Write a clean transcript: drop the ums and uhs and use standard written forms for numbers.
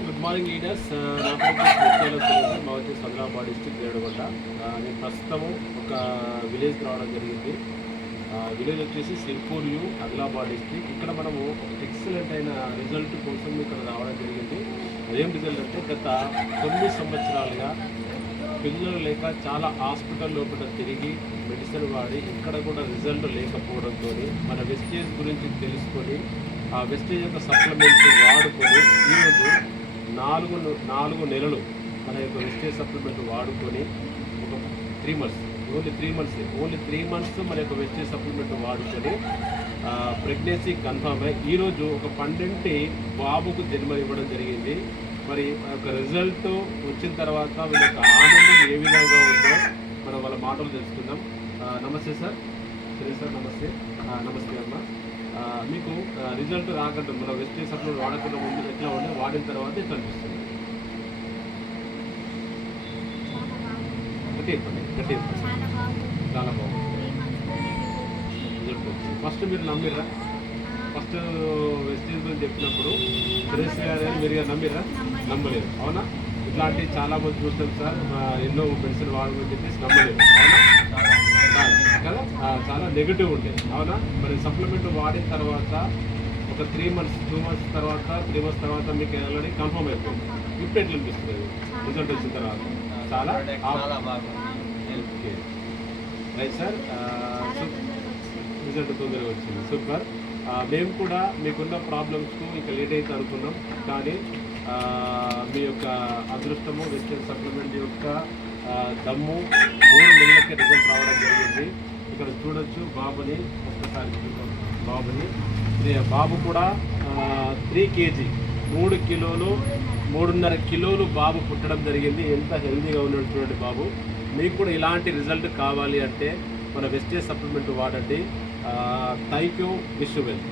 Good morning leaders. నా పేరు సురేష్. మా వచ్చి సంద్రాబాద్ డిస్ట్రిక్ట్ రేడుగొండ. నేను ప్రస్తుతము ఒక విలేజ్కి రావడం జరిగింది. విలేజ్ వచ్చేసి సిర్పూర్ యూ, ఆదిలాబాద్ డిస్ట్రిక్ట్. ఇక్కడ మనము ఒక ఎక్సలెంట్ అయిన రిజల్ట్ కోసం ఇక్కడ రావడం జరిగింది. అదేం రిజల్ట్ అంటే గత 9 సంవత్సరాలుగా పిల్లలు లేక చాలా హాస్పిటల్ లోపల తిరిగి మెడిసిన్ వాడి ఇక్కడ కూడా రిజల్ట్ లేకపోవడంతో మన వెస్టేజ్ గురించి తెలుసుకొని ఆ వెస్టేజ్ యొక్క సప్లిమెంట్స్ వాడుకొని ఈరోజు 4 నెలలు మన యొక్క వెస్టేజ్ సప్లిమెంట్ వాడుకొని ఒక 3 months, ఓన్లీ 3 months మన యొక్క వెస్టేజ్ సప్లిమెంట్ వాడుకొని ప్రెగ్నెన్సీ కన్ఫర్మ్ అయ్యి ఈరోజు ఒక 12 బాబుకు జన్మ ఇవ్వడం జరిగింది. మరి ఒక రిజల్ట్ వచ్చిన తర్వాత వీళ్ళ యొక్క ఆనందం ఏ విధంగా ఉందో మనం వాళ్ళ మాటలు తెలుసుకుందాం. నమస్తే సార్. సరే సార్, నమస్తే. నమస్తే అమ్మ. మీకు రిజల్ట్ రాకుండా మన వెస్టేజ్ సప్లిమెంట్ వాడకుండా ముందు ఎట్లా ఉండే, వాడిన తర్వాత ఎట్లా అనిపిస్తుంది? గట్టి చెప్పండి. చాలా బాగుంది రిజల్ట్ వచ్చింది. ఫస్ట్ మీరు నమ్మిర్రా? ఫస్ట్ వెస్టేజ్ గురించి చెప్పినప్పుడు సురేష్ గారు మీరు నమ్మిర్రా? నమ్మలేదు, అవునా? ఇట్లాంటి చాలా మంది చూస్తాం సార్, ఎన్నో మెడిసిన్ వాడమని చెప్పేసి నమ్మలేదు, అవునా కదా? చాలా నెగిటివ్ ఉండేది, అవునా? మరి సప్లిమెంట్ వాడిన తర్వాత ఒక 3 months, 2 months తర్వాత 3 months తర్వాత మీకు ఆల్రెడీ కన్ఫర్మ్ అయిపోయింది. ఇప్పుడు ఎట్లా అనిపిస్తుంది రిజల్ట్ వచ్చిన తర్వాత? చాలా ఓకే, రైట్ సార్. రిజల్ట్ తొందరగా వచ్చింది, సూపర్. మేము కూడా మీకున్న ప్రాబ్లమ్స్కు ఇంకా లేట్ అయితే అనుకున్నాం, కానీ మీ యొక్క అదృష్టము వెస్టేజ్ సప్లిమెంట్ యొక్క దమ్ము 3 నెలలకి రిజల్ట్ రావడం జరిగింది. ఇక్కడ చూడొచ్చు బాబుని, ఒక్కసారి చూద్దాం బాబుని. బాబు కూడా 3 kg, 3 కిలోలు 3.5 కిలోలు బాబు పుట్టడం జరిగింది. ఎంత హెల్తీగా ఉన్నాడు చూడండి బాబు. మీకు కూడా ఇలాంటి రిజల్ట్ కావాలి అంటే మన వెస్టేజ్ సప్లిమెంట్ వాడండి. Thank you. Wish you well.